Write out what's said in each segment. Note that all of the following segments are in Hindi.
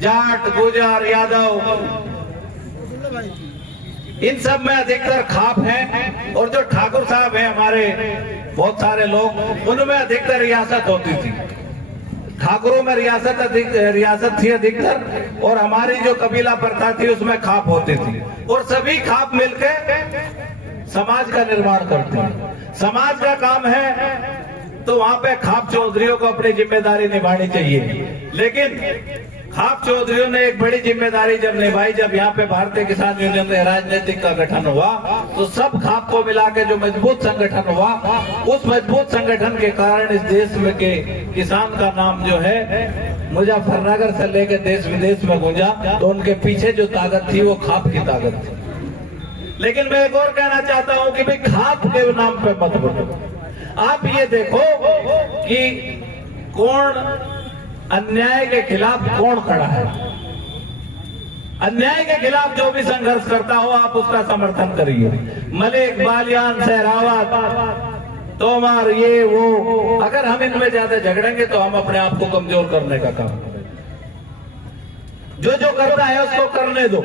जाट, गुजर, यादव, इन सब में अधिकतर खाप है। और जो ठाकुर साहब हैं हमारे बहुत सारे लोग, उनमें अधिकतर रियासत होती थी। ठाकुरों में रियासत थी अधिकतर, और हमारी जो कबीला प्रथा थी उसमें खाप होती थी। और सभी खाप मिलकर समाज का निर्माण करते हैं। समाज का काम है तो वहां पे खाप चौधरियों को अपनी जिम्मेदारी निभानी चाहिए। लेकिन खाप चौधरियों ने एक बड़ी जिम्मेदारी जब निभाई, जब यहाँ पे भारतीय किसान यूनियन राजनीतिक का गठन हुआ, तो सब खाप को मिला के जो मजबूत संगठन हुआ, उस मजबूत संगठन के कारण इस देश में के किसान का नाम जो है मुजफ्फरनगर से लेकर देश विदेश में गूंजा। तो उनके पीछे जो ताकत थी वो खाप की ताकत थी। लेकिन मैं एक और कहना चाहता हूँ कि भाई खाप के नाम पे मत बोलो। आप ये देखो कि कौन अन्याय के खिलाफ कौन खड़ा है। अन्याय के खिलाफ जो भी संघर्ष करता हो आप उसका समर्थन करिए। मलिक, बालियान, सहरावत, तोमर, ये वो, अगर हम इनमें ज्यादा झगड़ेंगे तो हम अपने आप को कमजोर करने का काम करेंगे। जो करता है उसको करने दो,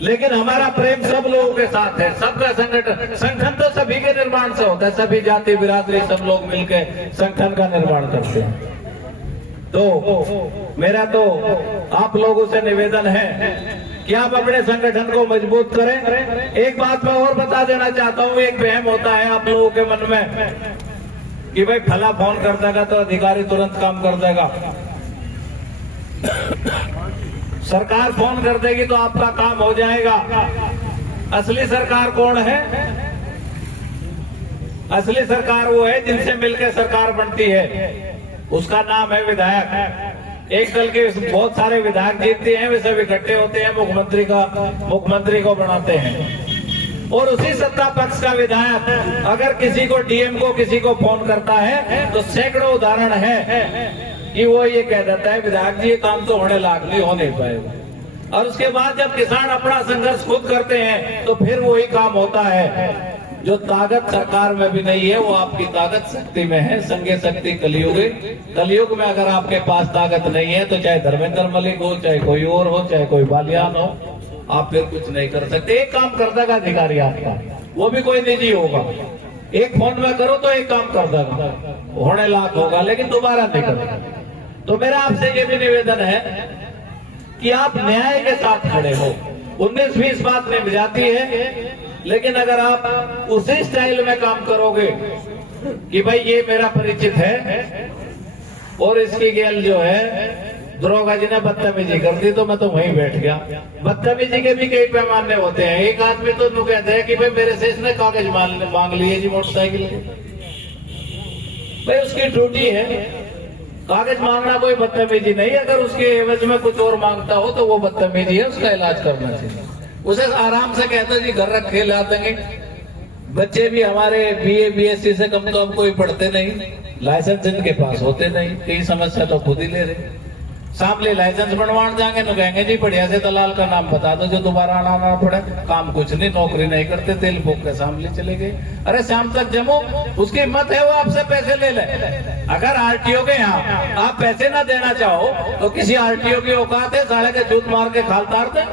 लेकिन हमारा प्रेम सब लोगों के साथ है। सबका संगठन तो सभी के निर्माण से होता है। सभी जाति बिरादरी सब लोग मिलकर संगठन का निर्माण करते हैं। तो मेरा तो आप लोगों से निवेदन है कि आप अपने संगठन को मजबूत करें। एक बात मैं और बता देना चाहता हूँ, एक वहम होता है आप लोगों के मन में कि भाई फला फोन कर देगा तो अधिकारी तुरंत काम कर देगा, सरकार फोन कर देगी तो आपका काम हो जाएगा। असली सरकार कौन है? असली सरकार वो है जिनसे मिलकर सरकार बनती है, उसका नाम है विधायक। एक दल के बहुत सारे विधायक जीतते हैं, वे सब इकट्ठे होते हैं, मुख्यमंत्री को बनाते हैं। और उसी सत्ता पक्ष का विधायक अगर किसी को डीएम को किसी को फोन करता है तो सैकड़ों उदाहरण है कि वो ये कह देता है विधायक जी ये काम तो होने लायक नहीं, हो नहीं पाएगा। और उसके बाद जब किसान अपना संघर्ष खुद करते हैं तो फिर वही काम होता है। जो ताकत सरकार में भी नहीं है वो आपकी ताकत शक्ति में है। संगे शक्ति कलयुग में अगर आपके पास ताकत नहीं है तो चाहे धर्मेंद्र मलिक हो, चाहे कोई और हो, चाहे कोई बालियान हो, आप फिर कुछ नहीं कर सकते। एक काम कर देगा अधिकारी आपका, वो भी कोई निजी होगा। एक फोन में करो तो एक काम कर देगा, होने लायक होगा, लेकिन दोबारा नहीं करेगा। तो मेरा आपसे ये भी निवेदन है कि आप न्याय के साथ खड़े हो। 19-20 बात नहीं जाती है, लेकिन अगर आप उसी स्टाइल में काम करोगे कि भाई ये मेरा परिचित है और इसकी गेल जो है दरोगा जी ने बदतमीजी कर दी तो मैं तो वहीं बैठ गया। बदतमीजी के भी कई पैमाने होते हैं। एक आदमी तो नु कहते हैं कि भाई मेरे से इसने कागज मांग लिए जी मोटरसाइकिल के, भाई उसकी ड्यूटी है। कागज मांगना कोई बदतमीजी नहीं। अगर उसके एवज में कुछ और मांगता हो तो वो बदतमीजी है, उसका इलाज करना चाहिए। उसे आराम से कहते जी घर रखे ला देंगे। बच्चे भी हमारे बीए बीएससी से कम तो हम कोई पढ़ते नहीं, लाइसेंस इनके पास होते नहीं, कई समस्या तो खुद ही ले रहे। सामने लाइसेंस बनवाने जाएंगे तो कहेंगे जी बढ़िया से दलाल का नाम बता दो जो दोबारा आना पड़े। काम कुछ नहीं, नौकरी नहीं करते, तेल फूक के सामने चले गए। अरे शाम तक जमो, उसकी हिम्मत है वो आपसे पैसे ले ले। अगर आरटीओ के यहाँ आप पैसे ना देना चाहो तो किसी आरटीओ की औकात है साले के जूत मार के खाल तार दे।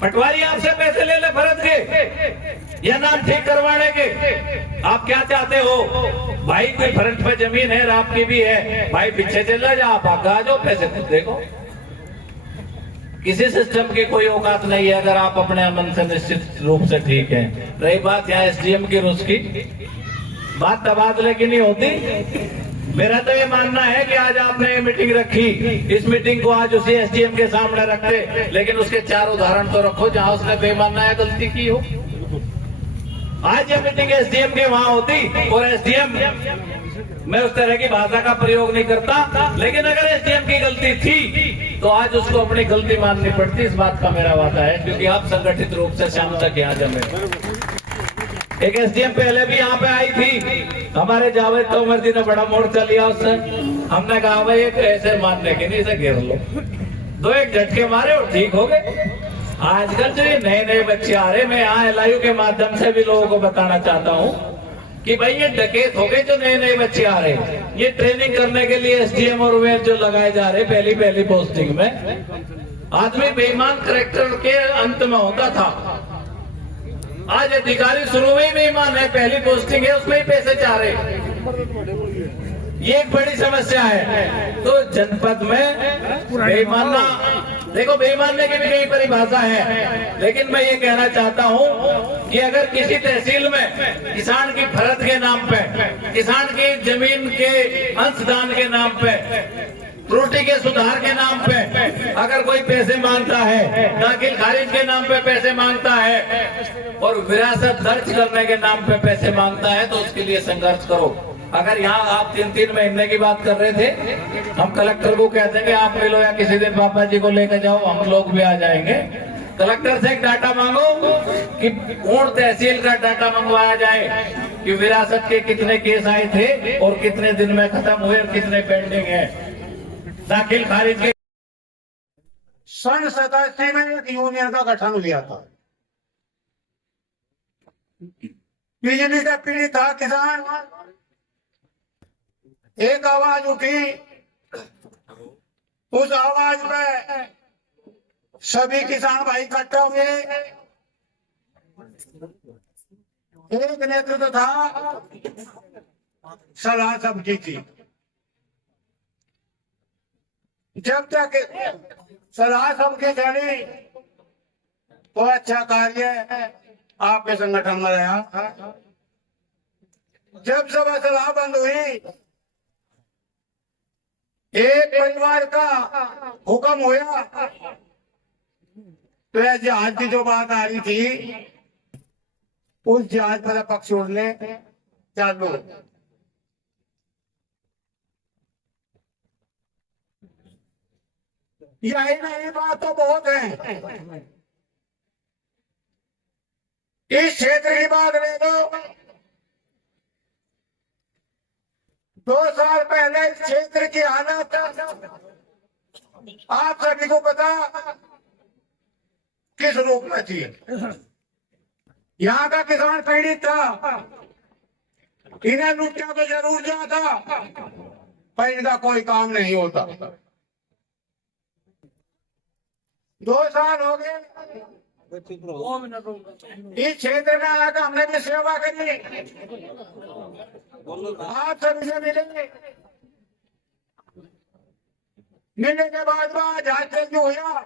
पटवारी आपसे पैसे ले ले फर्ज के या नाम ठीक करवाने के। आप क्या चाहते हो? भाई कोई फ्रंट पे जमीन है, आपकी भी है, भाई पीछे चला जा, आप आगे आ जाओ, पैसे खुद देखो। किसी सिस्टम की कोई औकात नहीं है अगर आप अपने मन से निश्चित रूप से ठीक है। रही बात यहाँ एसडीएम की रुस की, बात तबादले की नहीं होती। मेरा तो ये मानना है कि आज आपने ये मीटिंग रखी, इस मीटिंग को आज उसी एसडीएम के सामने रखते, लेकिन उसके 4 उदाहरण तो रखो जहां उसने बेमाना गलती की हो। आज ये मीटिंग एसडीएम के वहां होती और एसडीएम, मैं उस तरह की भाषा का प्रयोग नहीं करता, लेकिन अगर एसडीएम की गलती थी तो आज उसको अपनी गलती माननी पड़ती। इस बात का मेरा वादा है, क्योंकि आप संगठित रूप से शाम तक यहाँ जमे। एक एसडीएम पहले भी यहाँ पे आई थी, हमारे जावेद तोमर जी ने बड़ा मोर्चा लिया उससे। हमने कहा भाई एक ऐसे मानने के नहीं, इसे घेर लो, 2-1 झटके मारे और ठीक हो गए। आजकल जो ये नए नए बच्चे आ रहे, मैं यहाँ एलआईयू के माध्यम से भी लोगों को बताना चाहता हूँ कि भाई ये डकैत हो गए जो नए नए बच्चे आ रहे हैं, ये ट्रेनिंग करने के लिए एसडीएम और वेयर जो लगाए जा रहे पहली पहली पोस्टिंग में, आदमी बेईमान करेक्टर के अंत में होता था। आज अधिकारी शुरू में ही बेईमान है, पहली पोस्टिंग है उसमें ही पैसे चाह रहे, ये एक बड़ी समस्या है। तो जनपद में बेईमाना, देखो बेईमानने की भी कई परिभाषा है, लेकिन मैं ये कहना चाहता हूँ कि अगर किसी तहसील में किसान की फरद के नाम पे, किसान की जमीन के अंशदान के नाम पे, त्रुटि के सुधार के नाम पे अगर कोई पैसे मांगता है, दाखिल खारिज के नाम पे पैसे मांगता है और विरासत दर्ज करने के नाम पे पैसे मांगता है, तो उसके लिए संघर्ष करो। अगर यहाँ आप 3-3 महीने की बात कर रहे थे, हम कलेक्टर को कह देंगे आप मिलो या किसी दिन पापा जी को लेकर जाओ, हम लोग भी आ जाएंगे। कलेक्टर से एक डाटा मांगो कि पूर्ण तहसील का डाटा मंगवाया जाए कि विरासत के कितने केस आए थे और कितने दिन में खत्म हुए और कितने पेंडिंग है, दाखिल खारिज के। सन 87 में एक यूनियन का गठन हुआ था, बिजली का पीड़ित था किसान। एक आवाज उठी, उस आवाज में सभी किसान भाई इकट्ठा हुए। एक नेतृत्व था, सलाह सबकी थी। जब तक सलाह सबकी चली तो अच्छा कार्य आपके संगठन में रहा। जब सब सलाह बंद हुई, एक परिवार का हुक्म हुआ, तो यह जहाज की जो बात आ रही थी, उस जहाज पर पक्ष उड़ने चालू। यही नहीं, बात तो बहुत है। इस क्षेत्र की बात ले लो, 2 साल पहले इस क्षेत्र की हालत आप सभी को पता किस रूप में थी। यहाँ का किसान पीड़ित था, इन्हें लूटा तो जरूर जाता, पर इनका कोई काम नहीं होता। 2 साल हो गए इस क्षेत्र में आकर हमने भी सेवा करी, आप सभी से मिलेंगे। मिलने के बाद आज जो हुआ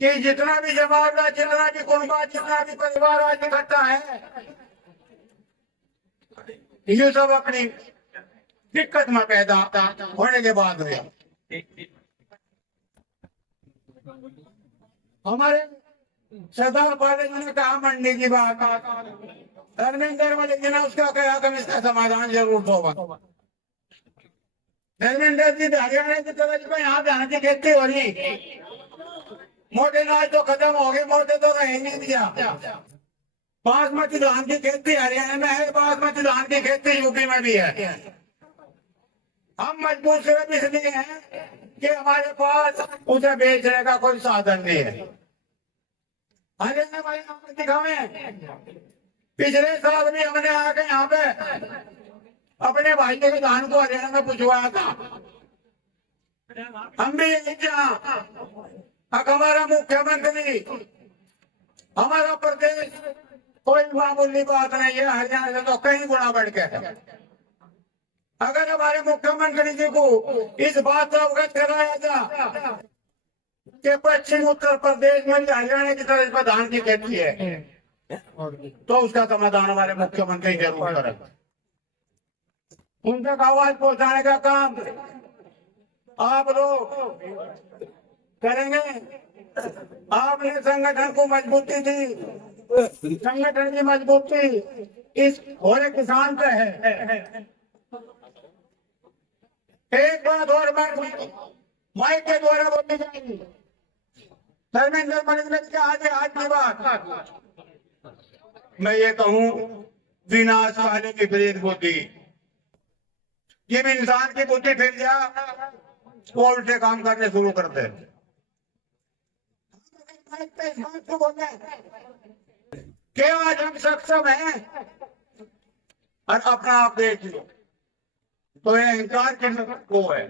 कि जितना भी जमावड़ा, जितना भी कुनबा, जितना भी परिवार आज इकट्ठा है, ये सब अपनी दिक्कत में पैदा होने के बाद हुआ। हमारे सरदार पाटिल जी ने कहा मंडी की बात, धर्मेंद्र वाले जी ने उसका कहा कि इसका समाधान जरूर होगा। धर्मेंद्र जी हरियाणा की तरफ में यहाँ धान की खेती हो रही, मोटे अनाज तो खत्म हो गए, मोटे तो रह नहीं दिया। बासमती धान की खेती हरियाणा में है, बासमती धान की खेती यूपी में भी है। हम मजबूर सिर्फ इसलिए हैं कि हमारे पास उसे बेचने का कोई साधन नहीं है। हरियाणा वाले यहाँ दिखावे, पिछले साल भी हमने आके यहाँ पे अपने भाइयों के धान को हरियाणा में पुछवाया था। हम भी यही चाह, हमारा मुख्यमंत्री, हमारा प्रदेश कोई मामूली बात नहीं है, हरियाणा से तो कहीं गुना बढ़ के है। अगर हमारे मुख्यमंत्री जी को इस बात को अवगत कराया जाए कि पश्चिम उत्तर प्रदेश में हरियाणा की तरह पर धान की खेती है, तो उसका समाधान हमारे मुख्यमंत्री जरूर करेंगे। उन तक आवाज पहुंचाने का काम आप लोग करेंगे। आपने संगठन को मजबूती दी, संगठन की मजबूती इस भोले किसान पे है। एक बात और माइक के द्वारा बोली जाएगी, धर्मेंद्र मलिक का आज की बात मैं ये कहूं, विनाश वाले विपरीत बुद्धि। जब इंसान की बुद्धि फिर जा, वो उल्टे काम करने शुरू करते हैं। क्या आज हम सक्षम हैं और अपना आप देख लो, तो ये अहंकार की वो है।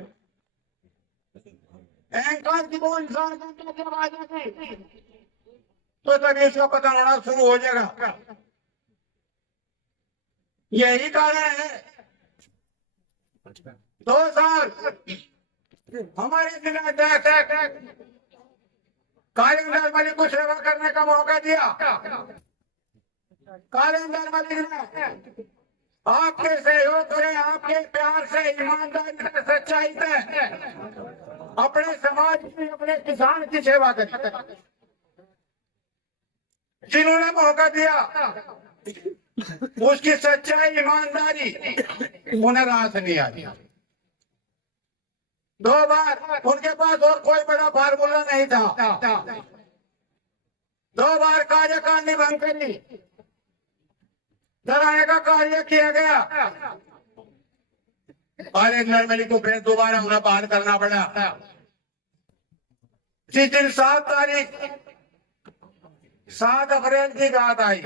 अहंकार की वो इंसान को जब आ जाएगी तो तभी इसका पता होना शुरू हो जाएगा। यही कारण है 2 साल हमारे जिला कालिंदर मलिक को सेवा करने का मौका दिया। कालिंदर मलिक ने आपके सहयोग से, आपके प्यार से, ईमानदारी से, सच्चाई से अपने समाज की, अपने किसान की सेवा करी। जिन्होंने मौका दिया उसकी सच्चाई, ईमानदारी उन्हें रास नहीं आई। 2 बार उनके पास और कोई बड़ा फार्मूला नहीं था। 2 बार कार्यकारिणी भंग करी, डराने का कार्य किया गया और एक नर्मली को फिर दोबारा उन्हें बाहर करना पड़ा। जिस दिन 7 अप्रैल की बात आई,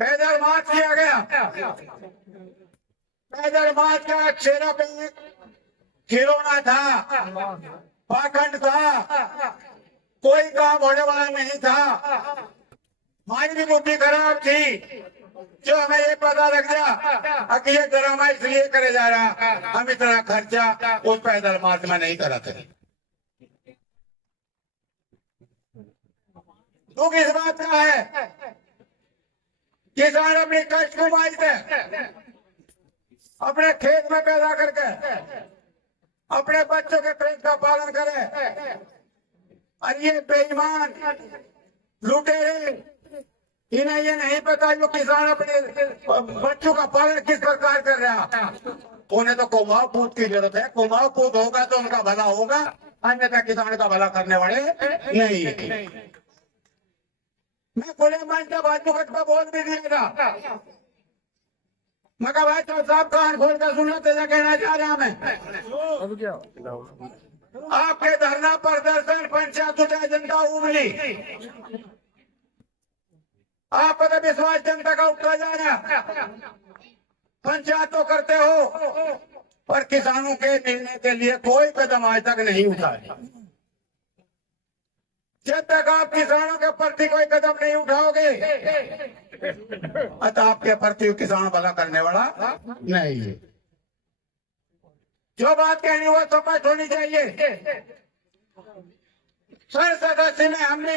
पैदल मार्च किया गया। पैदल मार्च का चेहरा पे खिलौना था, पाखंड था, कोई काम होने वाला नहीं था। हमारी भी बुद्धि खराब थी, जो हमें ये पता लग गया कि ये ड्रामा इसलिए करे जा रहा, हम इतना खर्चा उस पैदल मार्च में नहीं करा थे। तो किस बात का है? किसान अपनी कष्ट कमाई से अपने खेत में पैदा करके अपने बच्चों के पेट का पालन करे, और ये बेईमान लुटेरे, इन्हें ये नहीं पता जो किसान अपने बच्चों का पालन किस प्रकार कर रहा। उन्हें तो कुमाऊ पूत की जरूरत है। कुमाऊ पूत होगा तो उनका भला होगा, अन्यथा किसान का भला करने वाले नहीं। मैं खुले मन से बात का बोल भी दिया था, मगर भाई तो साहब कान खोल कर सुनो, तेजा कहना चाह रहा मैं। आपके धरना प्रदर्शन पंचायत जनता उमली, आप पर विश्वास जनता का उठा जा रहा। पंचायत तो करते हो पर किसानों के मिलने के लिए कोई कदम आज तक नहीं उठाया। जब तक आप किसानों के प्रति कोई कदम नहीं उठाओगे अतः आपके प्रति किसान भला करने वाला नहीं है। जो बात कहनी वो स्पष्ट होनी चाहिए। सर सदस्य में हमने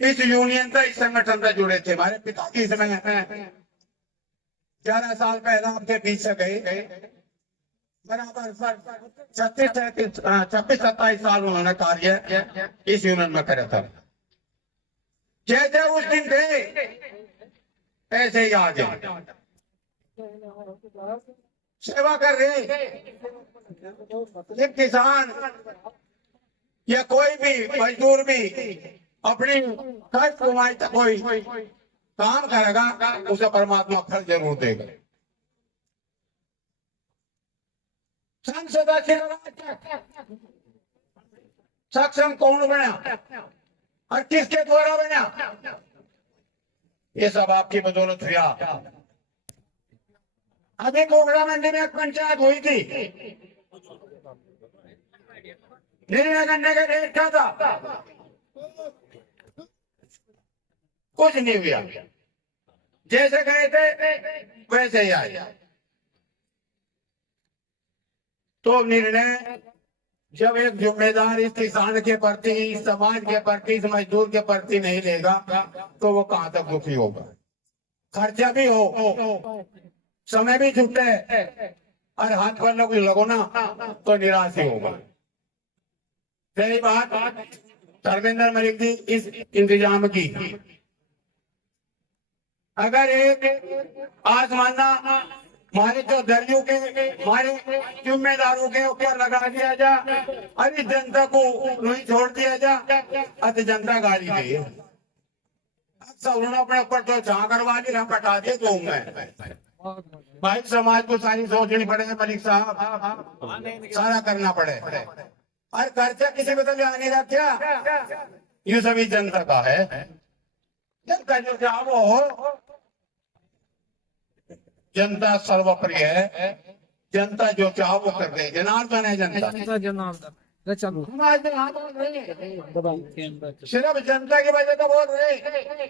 इस यूनियन से, इस संगठन से जुड़े थे। हमारे पिताजी इसमें 11 साल पहले आपके बीच से गए, बराबर 26-27 साल उन्होंने कार्य इस यूनियन में करा था। जैसे उस दिन थे ऐसे ही आज सेवा कर रहे। एक किसान या कोई भी मजदूर भी अपनी कष्ट कमाई तक कोई काम करेगा, उसे परमात्मा फल जरूर देगा। संसद सक्षम कौन बना और किसके द्वारा बना? ये सब आपकी बदौलत हुआ। अभी कोगड़ा मंडी में एक पंचायत हुई थी, निर्णय करने का रेट क्या था? कुछ नहीं हुआ, जैसे गए थे वैसे ही आए। तो निर्णय जब एक जिम्मेदार इस किसान के प्रति, इस समाज के प्रति, इस मजदूर के प्रति नहीं लेगा तो वो कहां तक दुखी होगा। खर्चा भी हो, समय भी छूटे और हाथ पर लोग लगो ना तो निराश ही होगा। पहली बात धर्मेंद्र मलिक जी इस इंतजाम की, अगर एक आसमाना हमारे जो दरियों के, हमारे जिम्मेदारों के ऊपर लगा दिया जा और इस जनता को नहीं छोड़ दिया जा, तो जनता गाली दे। सब उन्होंने अपने ऊपर तो जहाँ करवा ली, हम पटा दिए तो मैं भाई समाज को सारी सोचनी पड़े मलिक साहब, सारा करना पड़े। और खर्चा किसी में तो ध्यान नहीं रखा, ये सभी जनता का है। जब हो जनता सर्वप्रिय है, जनता जो चाहो वो कर दे, जनार्दन है जनता। हम आज यहाँ बोल रहे हैं, सिर्फ जनता की वजह तो बोल रहे हैं।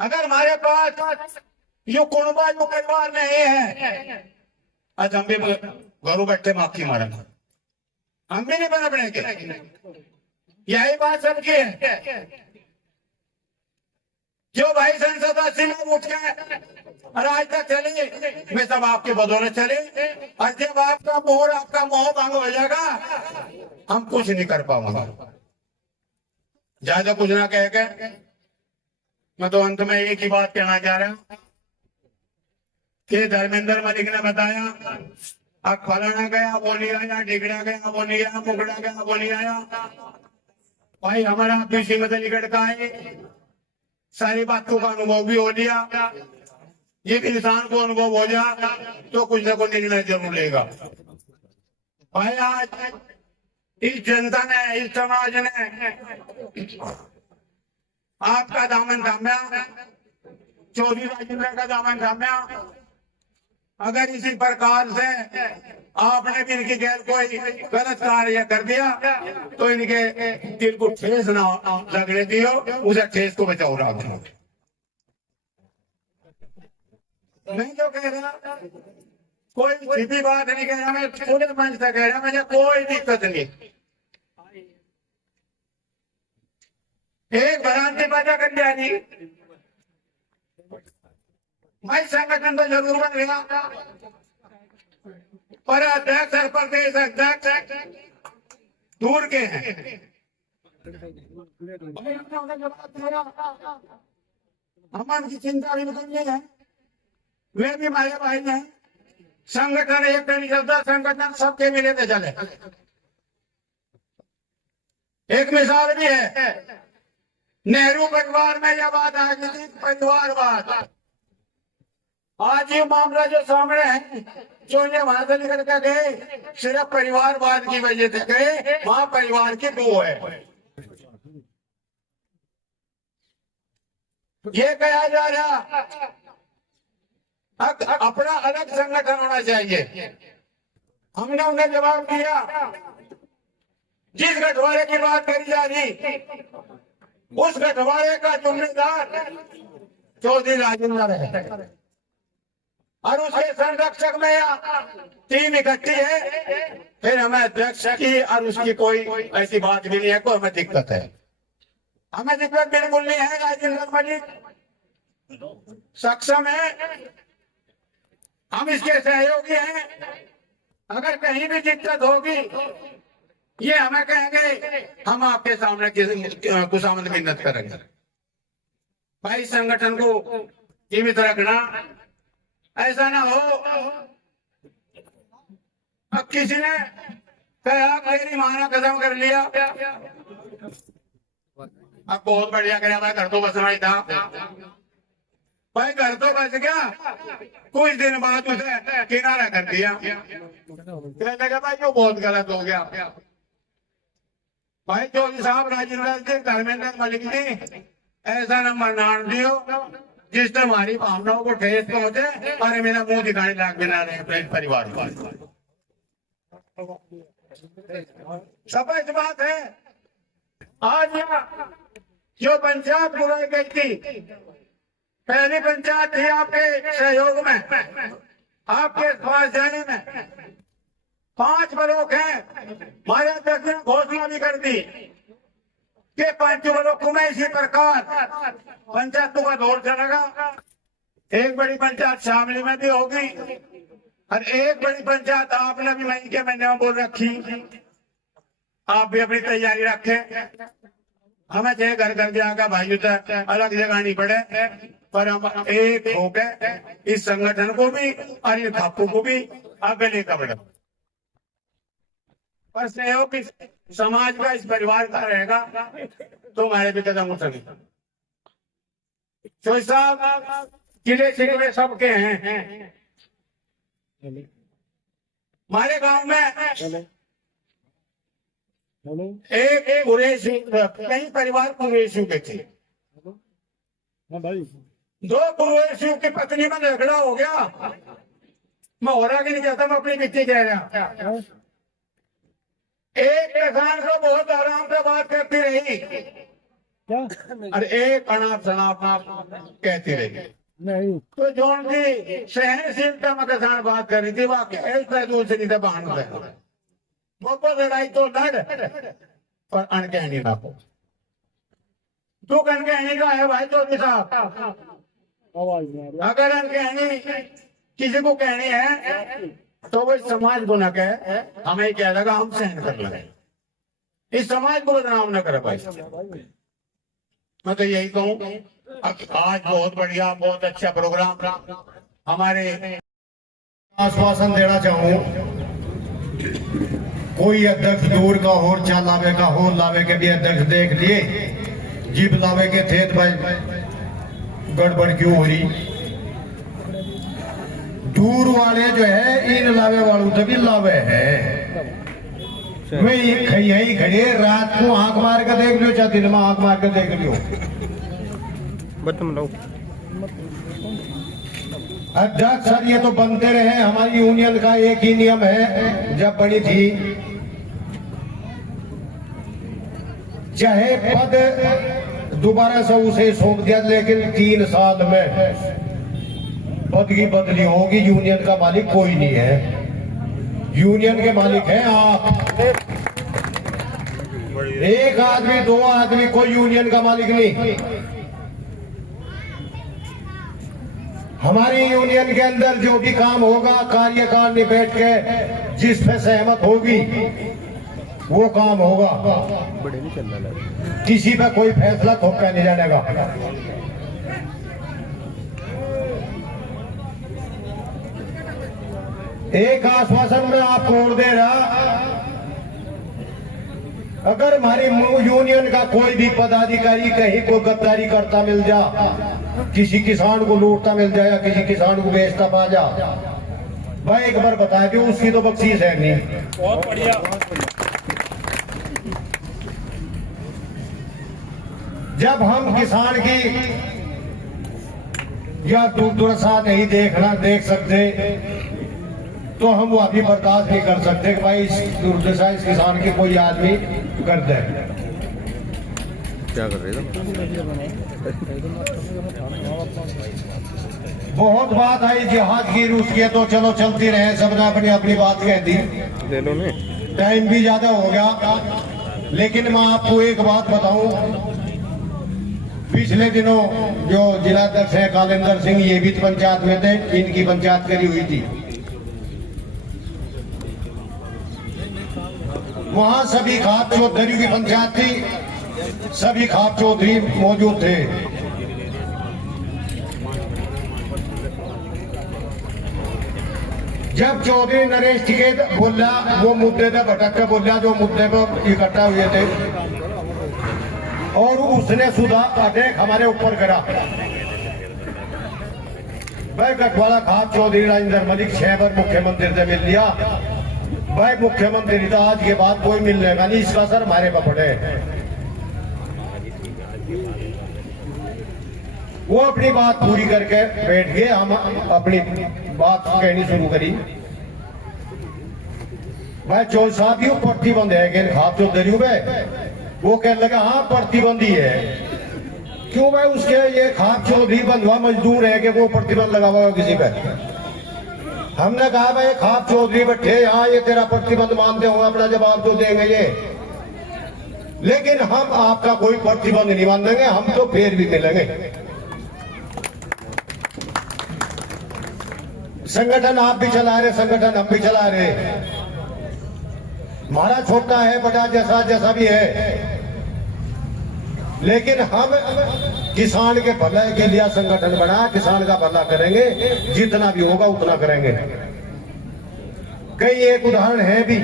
अगर हमारे पास यो कुणबा जो परिवार नहीं है, आज हम भी घरों बैठे माफी मारेंगे, हम भी नहीं बना बनेंगे। यही बात सबकी है। जो भाई संसद में उठ के और आज तक चले, वे सब आपके बदौलत चले। और जब आपका मोह भंग हो जाएगा, हम कुछ नहीं कर पाऊंगा। ज्यादा कुछ ना कह के मैं तो अंत में एक ही बात कहना चाह रहा हूं कि धर्मेंद्र मलिक ने बताया, अब फलाना गया वो नहीं आया, डिगड़ा गया वो नहीं आया, मुगड़ा गया वो नहीं आया। भाई हमारा कृषि मदलीगढ़ का है, सारी बातों का अनुभव भी हो लिया। ये इंसान को अनुभव हो जा तो कुछ ना कुछ निर्णय जरूर लेगा। भाई आज इस जनता ने, इस समाज ने आपका दामन थाम्या, चौधरी राजेंद्र का दामन थाम्या। अगर इसी प्रकार से आपने भी इनकी गैर कोई गलत कार्य कर दिया तो इनके दिल को ठेस ना लगने दियो, उसे ठेस को बचाओ रहा। नहीं तो कह रहा, कोई सीधी बात नहीं कह रहा, मैं पूरे मंच से कह रहा, मुझे कोई दिक्कत नहीं। एक भ्रांति पैदा कर दिया जी, मैं संगठन तो जरूर बन गया, पर अध्यक्ष और प्रदेश अध्यक्ष दूर के हैं। हमारी चिंता भी करनी है, वे भी हमारे भाई हैं। संगठन एक नहीं चलता, संगठन सबके मिले तो चले। एक मिसाल भी है, नेहरू परिवार में यह बात आ गई थी, परिवारवाद। आज ये मामला जो सामने है, जो ये वहां से निकल कर गए, सिर्फ परिवारवाद की वजह से गए, वहां परिवार की दो है। ये कहा जा रहा अपना अलग संगठन होना चाहिए। हमने उन्हें जवाब दिया, जिस गठवाड़े की बात करी जा रही, उस गठवाड़े का जिम्मेदार चौधरी राजेंद्र है और उसके संरक्षक में टीम इकट्ठी है। फिर हमें अध्यक्ष की और उसकी कोई ऐसी बात भी नहीं है, कोई हमें दिक्कत है। हमें दिक्कत बिल्कुल नहीं है। राजेंद्र मलिक सक्षम है, हम इसके सहयोगी हैं। अगर कहीं भी दिक्कत होगी, ये हमें कहेंगे, हम आपके सामने खुशामद मिन्नत करेंगे। भाई संगठन को जीवित रखना, ऐसा ना हो अब किसी ने कहा मेरी मां ने कदम कर लिया, अब बहुत बढ़िया करे, मैं घर तो बसना ही था। भाई घर तो बच गया, कुछ दिन बाद उसे किनारा कर दिया, कहने लगा भाई जो बहुत गलत हो गया। भाई चौधरी साहब राजेंद्र धर्मेंद्र मलिक ने ऐसा नंबर नाम दियो जिससे हमारी भावनाओं को ठेस पहुंचे और मेरा मुंह दिखाने लायक बिना रहे परिवार को। स्पष्ट बात है, आज यहाँ जो पंचायत बुलाई गई थी, पहली पंचायत थी आपके सहयोग में, आपके पास जाने में 5 ब्लॉक हैं। हमारे अध्यक्ष ने घोषणा भी कर दी कि 5 ब्लॉकों में इसी प्रकार पंचायतों का दौर चलेगा। एक बड़ी पंचायत शामली में भी होगी और एक बड़ी पंचायत आपने भी मई के महीने में बोल रखी, आप भी अपनी तैयारी रखें। हमें चाहे घर घर जाकर भाई अलग जगह नहीं पड़े, पर हम एक होकर इस संगठन को भी और ये थापू को भी आगे लेकर बढ़े। पर सहयोग इस समाज का, इस परिवार का रहेगा तो हमारे भी कदम उठेंगे। तो साहब किले सिकवे सबके हैं। हमारे गांव में एक कुरैशी, कई परिवार कुरैशी के थे। दो कुरैशियों की पत्नी में झगड़ा हो गया। मैं हो रहा कि नहीं कहता, मैं अपनी बीती कह रहा। एक किसान को बहुत आराम से बात करती रही और एक अनाप शनाप कहती रही। नहीं तो जो उनकी सहनशीलता में किसान बात कर रही थी, वाकई दूसरी से बहान वो लड़ाई तो लड़ पर अनकहनी ना हो। तू अनकहनी का है भाई चौधरी साहब। आवाज नहीं आ रही। अगर अनकहनी किसी को कहनी है तो वो समाज को न कहे, हमें क्या लगा हम सहन कर लगे। इस समाज को बदनाम न करे भाई। मैं तो यही कहूँ, आज बहुत बढ़िया, बहुत अच्छा प्रोग्राम हमारे। आश्वासन देना चाहूं, कोई अध्यक्ष दूर का होर चा लावे का होर लावे के भी अध्यक्ष देख लिए, जीप लावे के थे तो भाई गड़बड़ क्यों हो रही। दूर वाले जो है इन लावे वालों से भी लावे है। वे यही खड़े रात को आंख मार के देख लियो, चाहे दिन में आंख मार के देख लियो। अध्यक्ष सर ये तो बनते रहे। हमारी यूनियन का एक ही नियम है, जब बनी थी चाहे पद दोबारा से उसे सौंप दिया, लेकिन 3 साल में पद की बदली होगी। यूनियन का मालिक कोई नहीं है, यूनियन के मालिक हैं आप। एक आदमी 2 आदमी, कोई यूनियन का मालिक नहीं। हमारी यूनियन के अंदर जो भी काम होगा, कार्यकाल में बैठ के जिस पे सहमत होगी वो काम होगा। किसी पे कोई फैसला थोपा नहीं जानेगा। एक आश्वासन में आपको और दे रहा, अगर हमारी यूनियन का कोई भी पदाधिकारी कहीं को गद्दारी करता मिल जा, किसी किसान को लूटता मिल जाए या किसी किसान को बेचता पा जा, भाई एक बार बता दो उसकी तो बख्शीश है नहीं। बहुत बढ़िया। जब हम किसान की या दुर्दशा नहीं देख सकते तो हम वो अभी बर्दाश्त नहीं कर सकते कि भाई इस दुर्दशा इस किसान की कोई आदमी कर दे। क्या कर रहे थे? बहुत बात आई जिहाद की, रूस की, तो चलो चलती रहे, सबने अपनी अपनी बात कह दी। ले लो ने। टाइम भी ज्यादा हो गया, लेकिन मैं आपको एक बात बताऊं। पिछले दिनों जो जिलाध्यक्ष है कालेंदर सिंह, ये भी पंचायत में थे, इनकी पंचायत करी हुई थी। वहां सभी खाप चौधरी की पंचायत थी, सभी खाप चौधरी मौजूद थे। जब चौधरी नरेश टिकैत बोला, वो मुद्दे पे भटक के बोला जो मुद्दे पर इकट्ठा हुए थे, और उसने सुधा अटैक हमारे ऊपर करा। भाई गठवाला खाप चौधरी राजेंद्र मलिक 6 बार मुख्यमंत्री से मिल लिया। भाई मुख्यमंत्री तो आज के बाद कोई मिल लेगा नहीं, इसका सर हमारे पर पड़े। वो अपनी बात पूरी करके बैठ गए, हम अपनी बात कहनी शुरू करी। भाई चौधरी साहब ये प्रतिबंध है खाप चौधरी में, वो कहने लगा हाँ प्रतिबंधी है। क्यों भाई उसके ये खाप चौधरी बंधुआ मजदूर है कि वो प्रतिबंध लगा हुआ किसी पे। हमने कहा भाई खाप चौधरी बैठे यहाँ, ये तेरा प्रतिबंध मानते हो, अपना जवाब तो देंगे ये, लेकिन हम आपका कोई प्रतिबंध नहीं मान देंगे, हम तो फिर भी मिलेंगे। संगठन आप भी चला रहे, संगठन हम भी चला रहे। हमारा छोटा है बड़ा जैसा भी है, लेकिन हम किसान के भलाई के लिए संगठन बना, किसान का भला करेंगे, जितना भी होगा उतना करेंगे। कई एक उदाहरण है भी,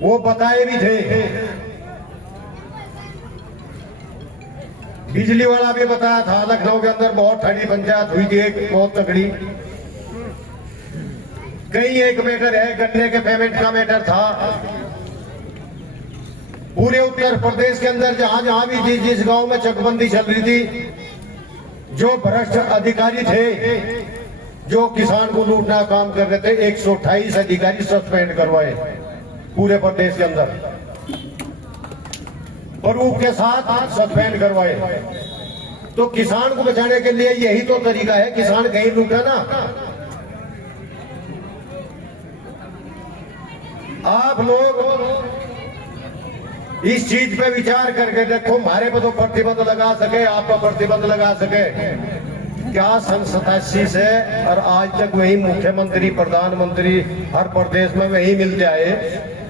वो बताए भी थे। बिजली वाला भी बताया था, लखनऊ के अंदर बहुत ठंडी पंचायत हुई थी एक बहुत तगड़ी। कई एक मैटर है, गन्ने के पेमेंट का मैटर था। पूरे उत्तर प्रदेश के अंदर जहां जहां भी जिस गांव में चकबंदी चल रही थी, जो भ्रष्ट अधिकारी थे जो किसान को लूटना काम कर रहे थे, 128 अधिकारी सस्पेंड करवाए पूरे प्रदेश के अंदर, प्रूफ के साथ सस्पेंड करवाए। तो किसान को बचाने के लिए यही तो तरीका है, किसान कहीं लूटा ना। आप लोग इस चीज पे विचार करके देखो, हमारे पे तो प्रतिबंध लगा सके, आप पर प्रतिबंध लगा सके क्या? सन 87 से और आज तक वही मुख्यमंत्री प्रधानमंत्री हर प्रदेश में वही मिल जाए।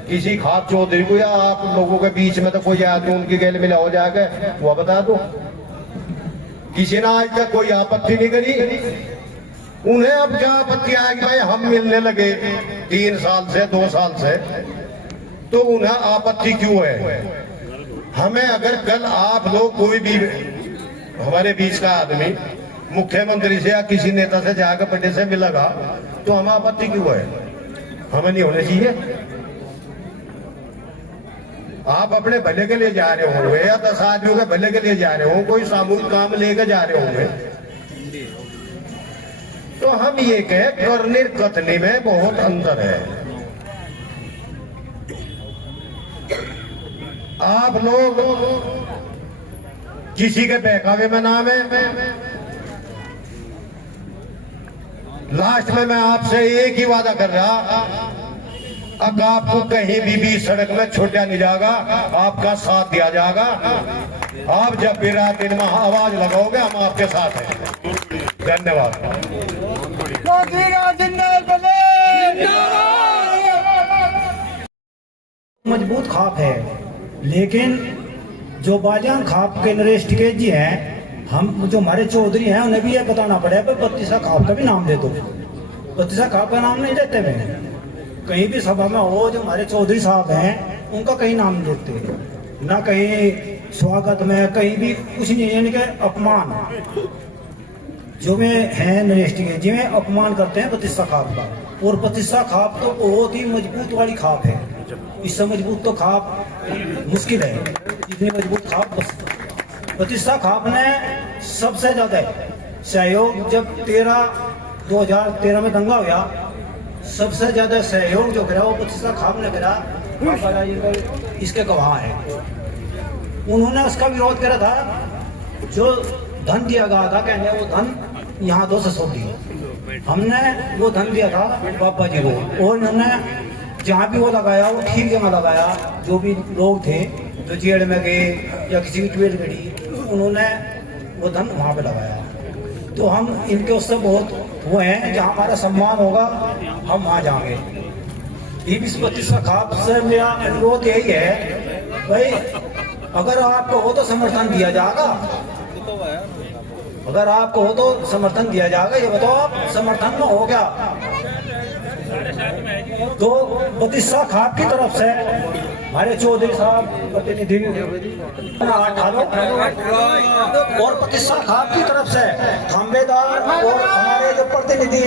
किसी खाप चौधरी को या आप लोगों के बीच में तो कोई आदमी उनकी गैल मिला हो जाएगा, वो बता दो। किसी ने आज तक कोई आपत्ति नहीं करी। उन्हें अब क्या आपत्ति आएगी? भाई हम मिलने लगे 3 साल से 2 साल से, तो उन्हें आपत्ति क्यों है? हमें अगर कल आप लोग कोई भी हमारे बीच का आदमी मुख्यमंत्री से या किसी नेता से जाकर बड़े से मिलेगा तो हमें आपत्ति क्यों है? हमें नहीं होने चाहिए। आप अपने भले के लिए जा रहे होंगे या 10 आदमियों के भले के लिए जा रहे हो, कोई सामूहिक काम लेकर जा रहे होंगे, तो हम ये कहें करने कथनी में बहुत अंतर है। आप लोग किसी के बहकावे में नाम है। लास्ट में मैं आपसे एक ही वादा कर रहा, अब आपको कहीं भी सड़क में छोटा नहीं जाएगा, आपका साथ दिया जाएगा। आप जब भी रात दिन में आवाज लगाओगे हम आपके साथ हैं। धन्यवाद। मजबूत खाप है, लेकिन जो बाजान खाप के नरेस्टिकेट जी हैं, हम जो हमारे चौधरी हैं उन्हें भी ये बताना पड़ेगा, बत्तीसा खाप का भी नाम दे दो। बत्तीसा खाप का नाम नहीं देते मैं कहीं भी सभा में हो। जो हमारे चौधरी साहब हैं उनका कहीं नाम नहीं देते, ना कहीं स्वागत में, कहीं भी कुछ नहीं है। इनके अपमान जो में है नरेस्टिकेट जी में अपमान करते हैं बत्तीसा खाप का। और बत्तीसा खाप तो बहुत ही मजबूत वाली खाप है, इससे मजबूत तो खाप मुश्किल है, इतनी मजबूत खाप बत्तीसा खाप ने सबसे ज्यादा सहयोग, जब 2013 में दंगा हुआ, सबसे ज्यादा सहयोग जो करा वो बत्तीसा खाप ने करा। इसके गवाह है। उन्होंने उसका विरोध करा था, जो धन दिया गया था, कहने वो धन यहाँ 2 से सौंप दिया। हमने वो धन दिया था बाबा जी को, और उन्होंने जहाँ भी वो लगाया वो ठीक जगह लगाया। जो भी लोग थे जो जेल में गए या किसी की ट्वेल गड़ी, उन्होंने वो धन वहाँ पे लगाया। तो हम इनके उससे बहुत वो हैं, जहाँ हमारा सम्मान होगा हम वहाँ जाएंगे। इस बत्तीसा खाप से मेरा अनुरोध यही है, भाई अगर आपको हो तो समर्थन दिया जाएगा, अगर आपको हो तो समर्थन दिया जाएगा। ये बताओ आप समर्थन में हो क्या? तो बत्तीसा खाप की तरफ से हमारे चौधरी साहब प्रतिनिधि और बत्तीसा खाप की तरफ से खंबेदार और हमारे जो प्रतिनिधि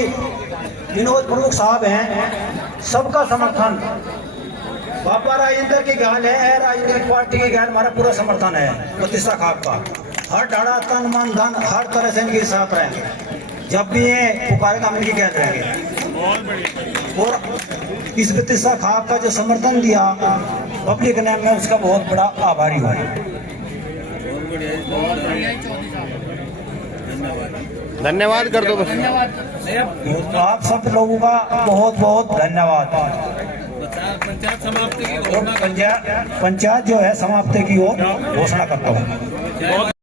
विनोद प्रमुख साहब हैं, सबका समर्थन। बाबा राजेंद्र की गाल है, राजनीतिक पार्टी की गाल, हमारा पूरा समर्थन है बत्तीसा खाप का। हर ढाड़ा तन मन धन हर तरह से इनके साथ रहेंगे, जब भी ये पुकारेगा हम इनकी कहते रहेंगे। और इस बत्तीसा खाप का जो समर्थन दिया पब्लिक ने, मैं उसका बहुत बड़ा आभारी हूँ। धन्यवाद कर दो बस। आप सब लोगों का बहुत बहुत धन्यवाद। पंचायत जो है समाप्ति की ओर घोषणा करता हूँ।